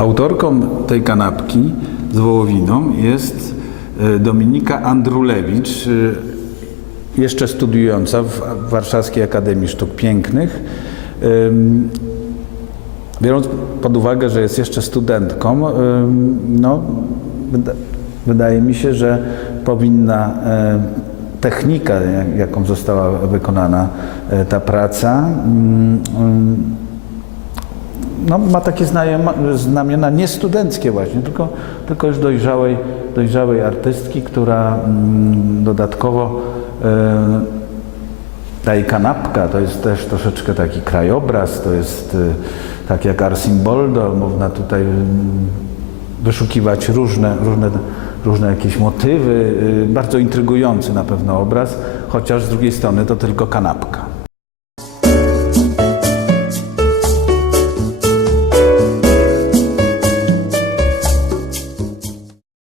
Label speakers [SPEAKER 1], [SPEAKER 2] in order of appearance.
[SPEAKER 1] Autorką tej kanapki z wołowiną jest e, Dominika Andrulewicz, e, jeszcze studiująca w Warszawskiej Akademii Sztuk Pięknych. Biorąc pod uwagę, że jest jeszcze studentką, no, wyda- wydaje mi się, że powinna e, technika, jak- jaką została wykonana ta praca, mm, ym, no, ma takie znamiona, nie studenckie właśnie, tylko, tylko już dojrzałej, dojrzałej artystki, która mm, dodatkowo e, ta jej kanapka to jest też troszeczkę taki krajobraz, to jest y, tak jak Arsimboldo, można tutaj mm, wyszukiwać różne, różne, różne jakieś motywy, y, bardzo intrygujący na pewno obraz, chociaż z drugiej strony to tylko kanapka.